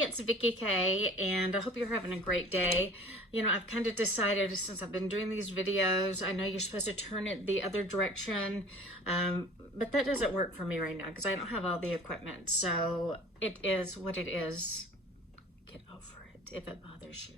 it's Vicky K, and I hope you're having a great day. You know, I've kind of decided since I've been doing these videos, I know you're supposed to turn it the other direction, but that doesn't work for me right now because I don't have all the equipment. So it is what it is. Get over it if it bothers you.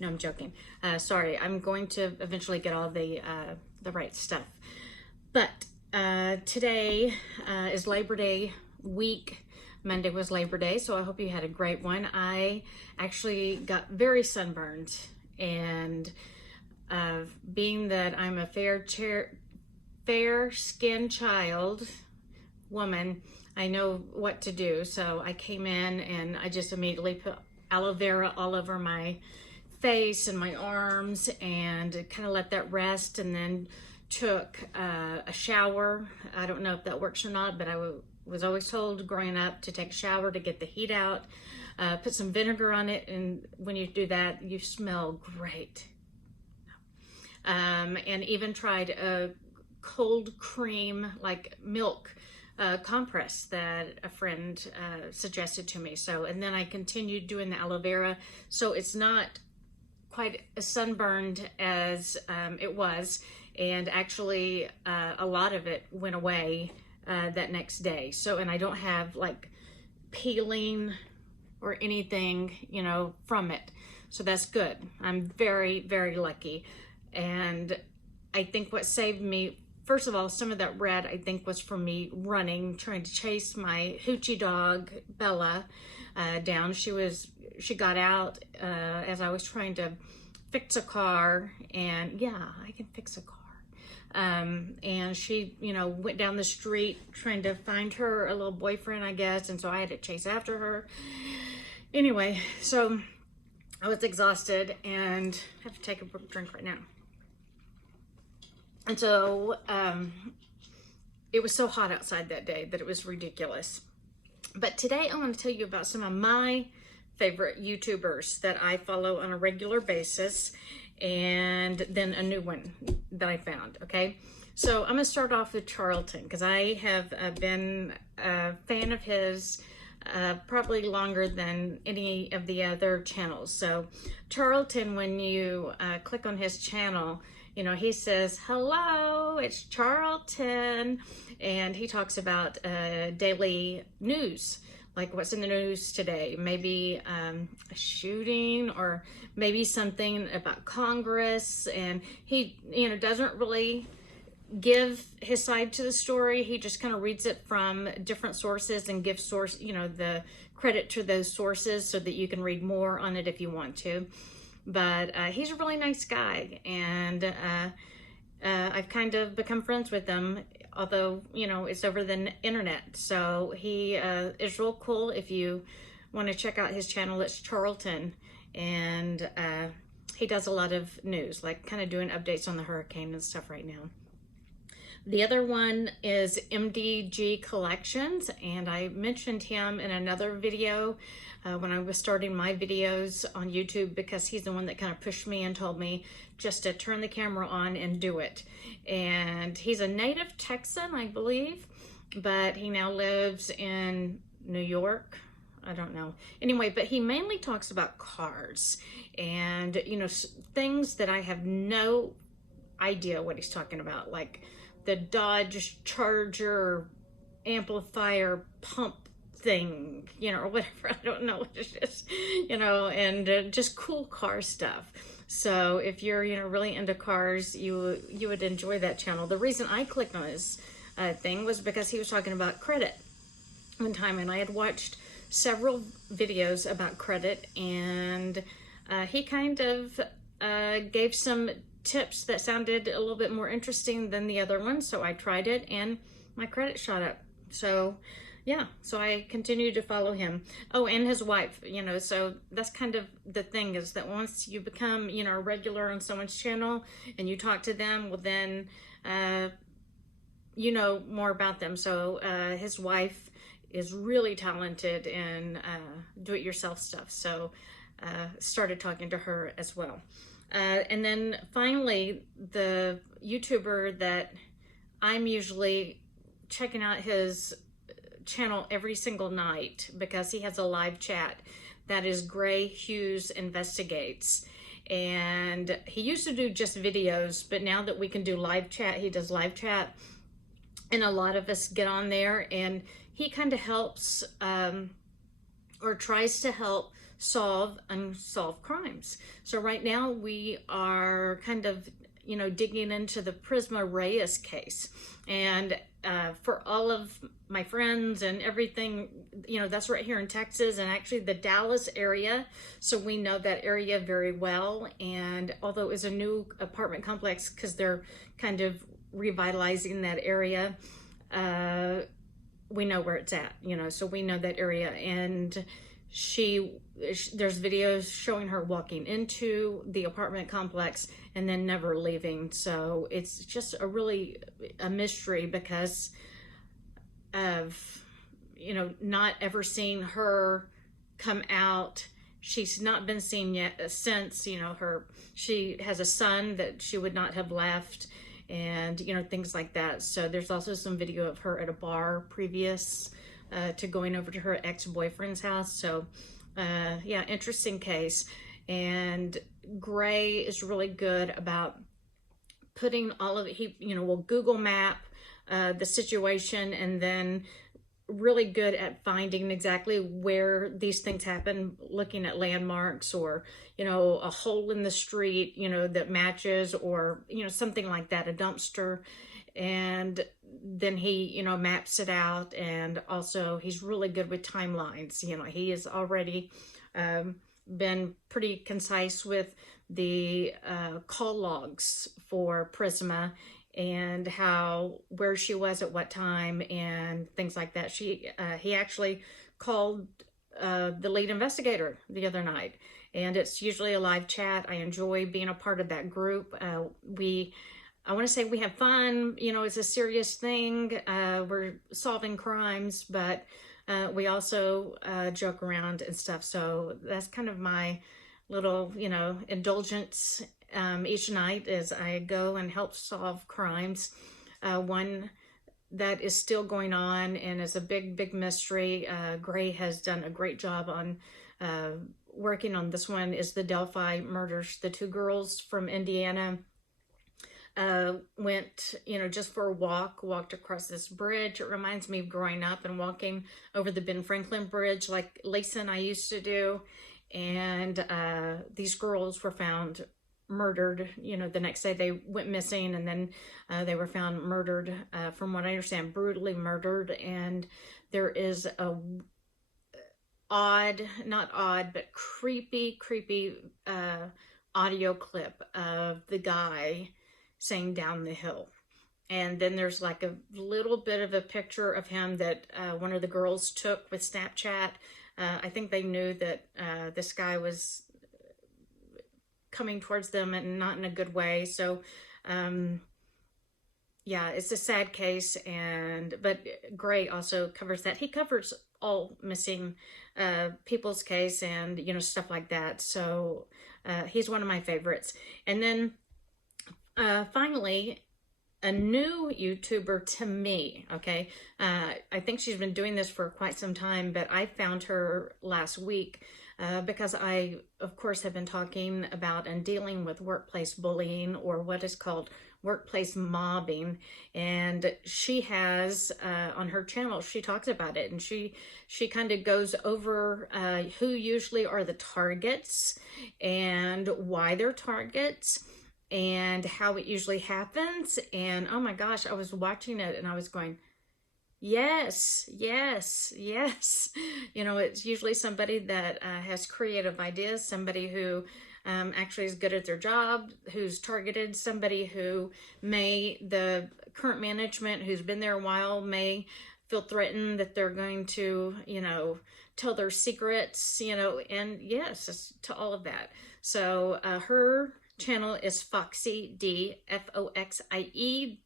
No, I'm joking. Sorry, I'm going to eventually get all the right stuff. But today is Labor Day week. Monday was Labor Day, so I hope you had a great one. I actually got very sunburned, and being that I'm a fair-skinned child woman, I know what to do. So I came in and I just immediately put aloe vera all over my face and my arms and kind of let that rest, and then took a shower. I don't know if that works or not, but I was always told growing up to take a shower to get the heat out. Put some vinegar on it, and when you do that, you smell great. And even tried a cold cream, like milk compress that a friend suggested to me. So, and then I continued doing the aloe vera. So it's not quite as sunburned as it was. And actually a lot of it went away that next day. So, and I don't have like peeling or anything, you know, from it. So that's good. I'm very, very lucky. And I think what saved me, first of all, some of that red, I think, was from me running, trying to chase my hoochie dog, Bella, down. She got out as I was trying to fix a car, and yeah, I can fix a car. And she, you know, went down the street trying to find her a little boyfriend, I guess, and so I had to chase after her. Anyway, so I was exhausted and I have to take a drink right now. And so it was so hot outside that day that it was ridiculous. But today I want to tell you about some of my favorite YouTubers that I follow on a regular basis, and then a new one that I found, okay? So I'm gonna start off with Charlton, because I have been a fan of his probably longer than any of the other channels. So Charlton, when you click on his channel, you know, he says, hello, it's Charlton, and he talks about daily news, like what's in the news today, maybe a shooting or maybe something about Congress. And he, you know, doesn't really give his side to the story. He just kind of reads it from different sources and gives the credit to those sources so that you can read more on it if you want to. But he's a really nice guy, and I've kind of become friends with him, although, you know, it's over the internet. So he is real cool. If you want to check out his channel, it's Charlton, and he does a lot of news, like kind of doing updates on the hurricane and stuff right now. The other one is MDG Collections, and I mentioned him in another video when I was starting my videos on YouTube, because he's the one that kind of pushed me and told me just to turn the camera on and do it. And he's a native Texan, I believe, but he now lives in New York. I don't know. Anyway, but he mainly talks about cars and, you know, things that I have no idea what he's talking about, like the Dodge Charger amplifier pump thing, you know, or whatever. I don't know. It's just, you know, and just cool car stuff. So if you're, you know, really into cars, you would enjoy that channel. The reason I clicked on his thing was because he was talking about credit one time, and I had watched several videos about credit, and he kind of gave some tips that sounded a little bit more interesting than the other ones. So I tried it and my credit shot up. So yeah, so I continued to follow him. Oh, and his wife, you know, so that's kind of the thing, is that once you become, you know, a regular on someone's channel and you talk to them, well then you know more about them. So his wife is really talented in do-it-yourself stuff. So started talking to her as well. And then finally, the YouTuber that I'm usually checking out his channel every single night, because he has a live chat That is Gray Hughes Investigates. And he used to do just videos, but now that we can do live chat, he does live chat. And a lot of us get on there, and he kind of helps or tries to help solve unsolved crimes. So right now we are kind of, you know, digging into the Prisma Reyes case. And for all of my friends and everything, you know, that's right here in Texas, and actually the Dallas area. So we know that area very well. And although it's a new apartment complex, because they're kind of revitalizing that area, we know where it's at, you know, so we know that area. And there's videos showing her walking into the apartment complex and then never leaving. So it's just a mystery because of, you know, not ever seeing her come out. She's not been seen yet since, you know, she has a son that she would not have left, and, you know, things like that. So there's also some video of her at a bar previous to going over to her ex-boyfriend's house. So yeah, interesting case. And Gray is really good about putting all of it. He, you know, will Google map the situation, and then really good at finding exactly where these things happen, looking at landmarks, or, you know, a hole in the street, you know, that matches, or, you know, something like that, a dumpster. And then he, you know, maps it out. And also he's really good with timelines. You know, he has already been pretty concise with the call logs for Prisma, and where she was at what time and things like that. He actually called the lead investigator the other night, and it's usually a live chat. I enjoy being a part of that group. I want to say we have fun, you know, it's a serious thing. We're solving crimes, but we also joke around and stuff. So that's kind of my little, you know, indulgence each night as I go and help solve crimes. One that is still going on and is a big mystery. Gray has done a great job on working on this one, is the Delphi murders. The two girls from Indiana went, you know, just for a walked across this bridge. It reminds me of growing up and walking over the Ben Franklin Bridge like Lisa and I used to do. And these girls were found murdered, you know, the next day. They went missing, and then they were found murdered, from what I understand, brutally murdered. And there is not odd, but creepy audio clip of the guy saying "down the hill." And then there's like a little bit of a picture of him that one of the girls took with Snapchat. I think they knew that this guy was coming towards them, and not in a good way. So yeah, it's a sad case. But Gray also covers that. He covers all missing people's case, and, you know, stuff like that. So he's one of my favorites. And then finally, a new YouTuber to me, okay? I think she's been doing this for quite some time, but I found her last week because I, of course, have been talking about and dealing with workplace bullying, or what is called workplace mobbing. And she has, on her channel, she talks about it, and she kind of goes over who usually are the targets and why they're targets, and how it usually happens. And oh my gosh, I was watching it and I was going, yes. You know, it's usually somebody that has creative ideas, somebody who actually is good at their job, who's targeted, somebody who the current management who's been there a while may feel threatened that they're going to, you know, tell their secrets, you know, and yes, to all of that. So her channel is Foxiee Dee, Foxiedee,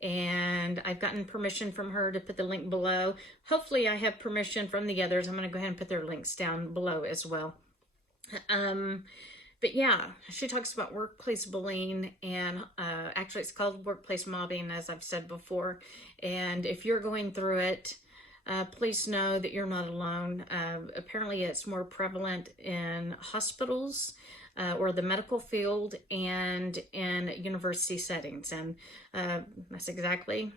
and I've gotten permission from her to put the link below. Hopefully I have permission from the others. I'm going to go ahead and put their links down below as well. But yeah, she talks about workplace bullying, and actually it's called workplace mobbing, as I've said before. And if you're going through it, please know that you're not alone. Apparently it's more prevalent in hospitals or the medical field and in university settings. And that's exactly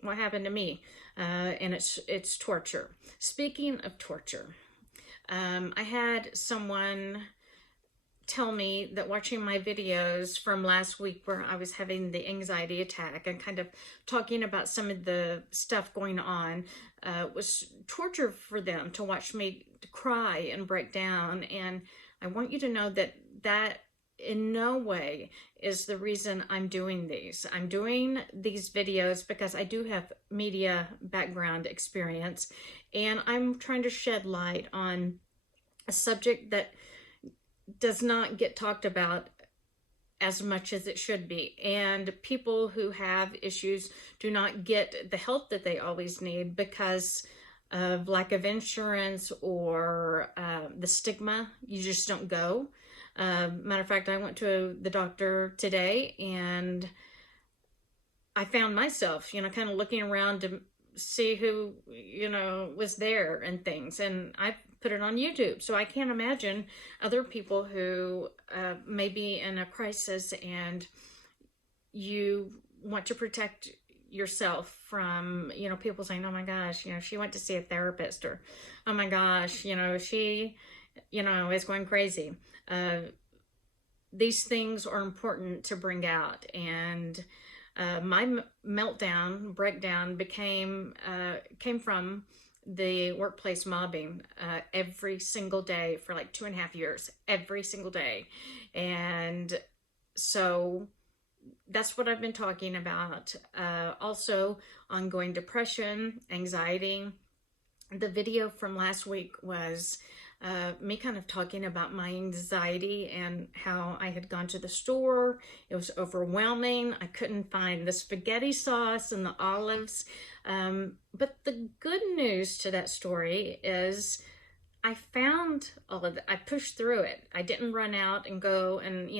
what happened to me. And it's torture. Speaking of torture, I had someone tell me that watching my videos from last week where I was having the anxiety attack and kind of talking about some of the stuff going on was torture for them to watch me cry and break down. And I want you to know that that in no way is the reason I'm doing these. I'm doing these videos because I do have media background experience, and I'm trying to shed light on a subject that does not get talked about as much as it should be. And people who have issues do not get the help that they always need because of lack of insurance or the stigma. You just don't go. Matter of fact, I went to the doctor today and I found myself, kind of looking around to see who, was there and things. And I put it on YouTube. So I can't imagine other people who may be in a crisis and you want to protect yourself from, people saying, oh my gosh, she went to see a therapist, or, oh my gosh, she, is going crazy. These things are important to bring out. And my breakdown came from the workplace mobbing every single day for like 2.5 years, every single day. And so that's what I've been talking about. Also, ongoing depression, anxiety. The video from last week was me kind of talking about my anxiety and how I had gone to the store. It was overwhelming. I couldn't find the spaghetti sauce and the olives. But the good news to that story is I found all of it. I pushed through it. I didn't run out and go and,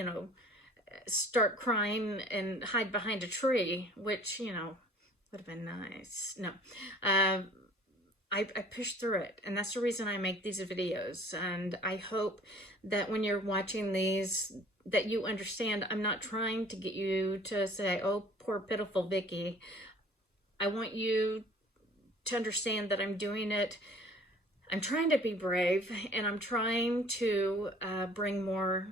start crying and hide behind a tree, which, would have been nice. No. I pushed through it, and that's the reason I make these videos. And I hope that when you're watching these, that you understand I'm not trying to get you to say, oh, poor pitiful Vicky. I want you to understand that I'm doing it. I'm trying to be brave, and I'm trying to bring more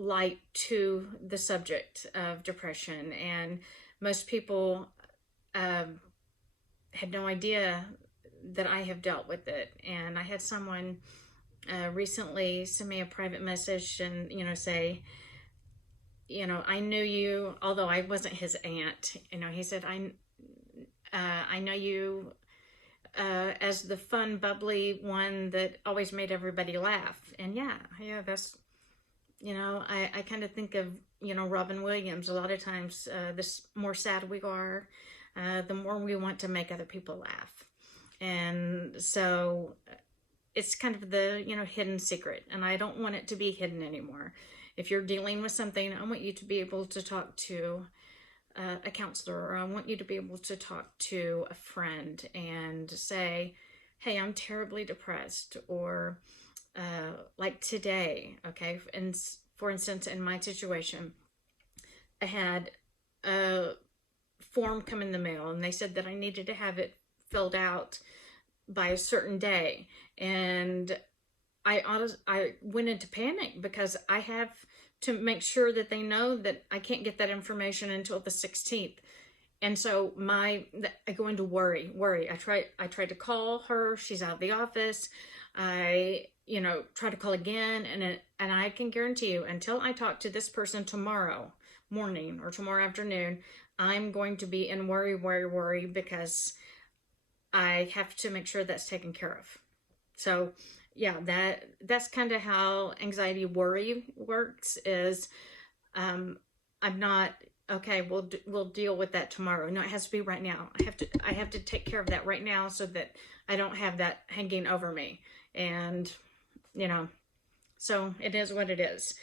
light to the subject of depression. And most people had no idea that I have dealt with it. And I had someone recently send me a private message and, say, I knew you, although I wasn't his aunt. He said, I know you as the fun, bubbly one that always made everybody laugh. And yeah, that's, I kind of think of, Robin Williams. A lot of times, the more sad we are, the more we want to make other people laugh. And so it's kind of the, hidden secret. And I don't want it to be hidden anymore. If you're dealing with something, I want you to be able to talk to a counselor, or I want you to be able to talk to a friend and say, hey, I'm terribly depressed. Or like today, okay, and for instance, in my situation, I had a form come in the mail, and they said that I needed to have it filled out by a certain day. And I went into panic because I have to make sure that they know that I can't get that information until the 16th. And so I go into worry. I tried to call her. She's out of the office. I, try to call again. And I can guarantee you, until I talk to this person tomorrow morning or tomorrow afternoon, I'm going to be in worry because I have to make sure that's taken care of. So yeah, that's kind of how anxiety worry works. Is I'm not, okay, we'll deal with that tomorrow. No, it has to be right now. I have to take care of that right now so that I don't have that hanging over me. And so it is what it is.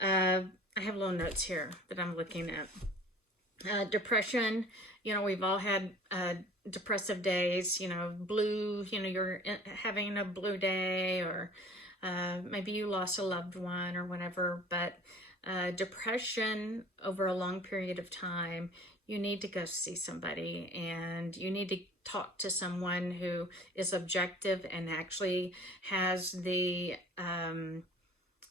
I have little notes here that I'm looking at. Depression, we've all had depressive days, blue, you're having a blue day, or maybe you lost a loved one or whatever, but depression over a long period of time, you need to go see somebody, and you need to talk to someone who is objective and actually has the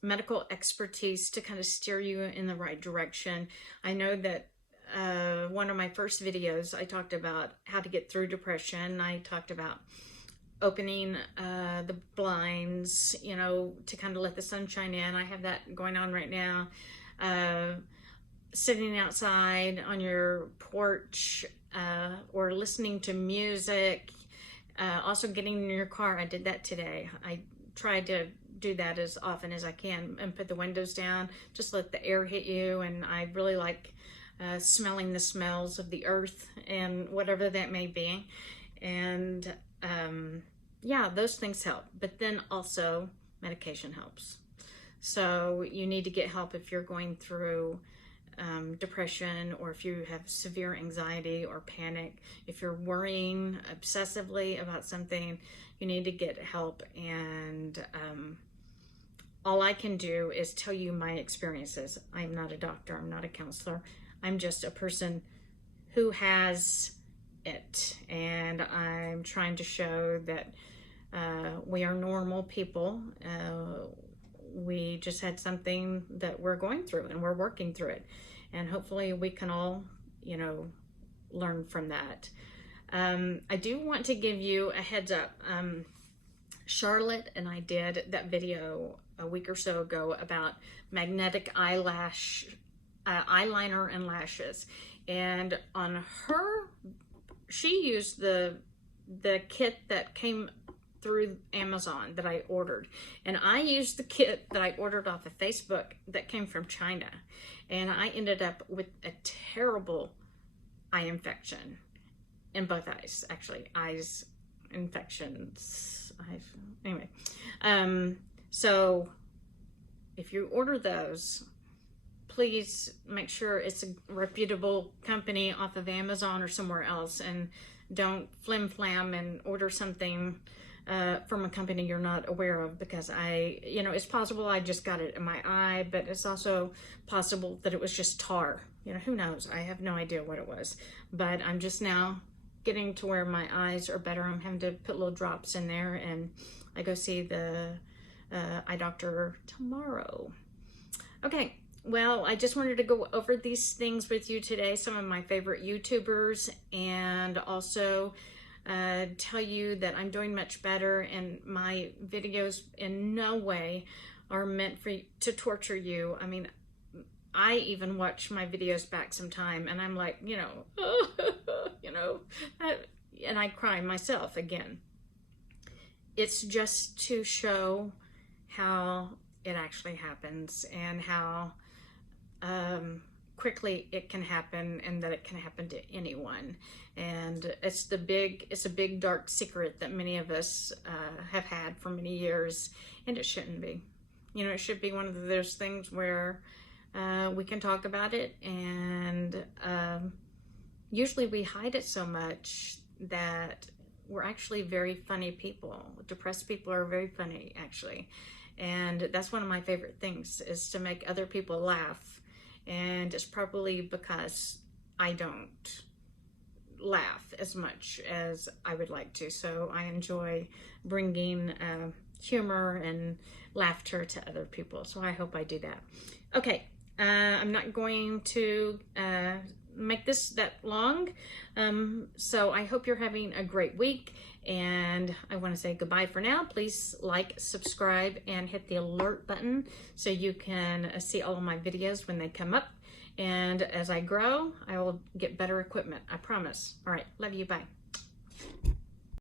medical expertise to kind of steer you in the right direction. I know that one of my first videos, I talked about how to get through depression. I talked about opening the blinds, to kind of let the sunshine in. I have that going on right now. Sitting outside on your porch, or listening to music. Also getting in your car. I did that today. I tried to do that as often as I can and put the windows down, just let the air hit you. And I really like smelling the smells of the earth and whatever that may be. And yeah, those things help. But then also medication helps. So you need to get help if you're going through depression, or if you have severe anxiety or panic. If you're worrying obsessively about something, you need to get help. And all I can do is tell you my experiences. I'm not a doctor. I'm not a counselor. I'm just a person who has it. And I'm trying to show that we are normal people. We just had something that we're going through, and we're working through it. And hopefully we can all, learn from that. I do want to give you a heads up. Charlotte and I did that video a week or so ago about magnetic eyeliner and lashes. And on her, she used the kit that came through Amazon that I ordered. And I used the kit that I ordered off of Facebook that came from China. And I ended up with a terrible eye infection in both eyes, actually. Eyes infections. Anyway. So if you order those, please make sure it's a reputable company off of Amazon or somewhere else, and don't flim-flam and order something from a company you're not aware of, because it's possible I just got it in my eye, but it's also possible that it was just tar. Who knows? I have no idea what it was, but I'm just now getting to where my eyes are better. I'm having to put little drops in there, and I go see the eye doctor tomorrow. Okay. Well, I just wanted to go over these things with you today, some of my favorite YouTubers, and also tell you that I'm doing much better, and my videos in no way are meant to torture you. I mean, I even watch my videos back sometime, and I'm like, and I cry myself again. It's just to show how it actually happens, and how quickly it can happen, and that it can happen to anyone. And it's a big dark secret that many of us have had for many years, and it shouldn't be. It should be one of those things where we can talk about it, and usually we hide it so much that we're actually very funny people. Depressed people are very funny, actually. And that's one of my favorite things, is to make other people laugh. And it's probably because I don't laugh as much as I would like to. So I enjoy bringing humor and laughter to other people. So I hope I do that. Okay, I'm not going to make this that long. So I hope you're having a great week. And I want to say goodbye for now. Please like, subscribe, and hit the alert button so you can see all of my videos when they come up. And as I grow, I will get better equipment. I promise. All right. Love you. Bye.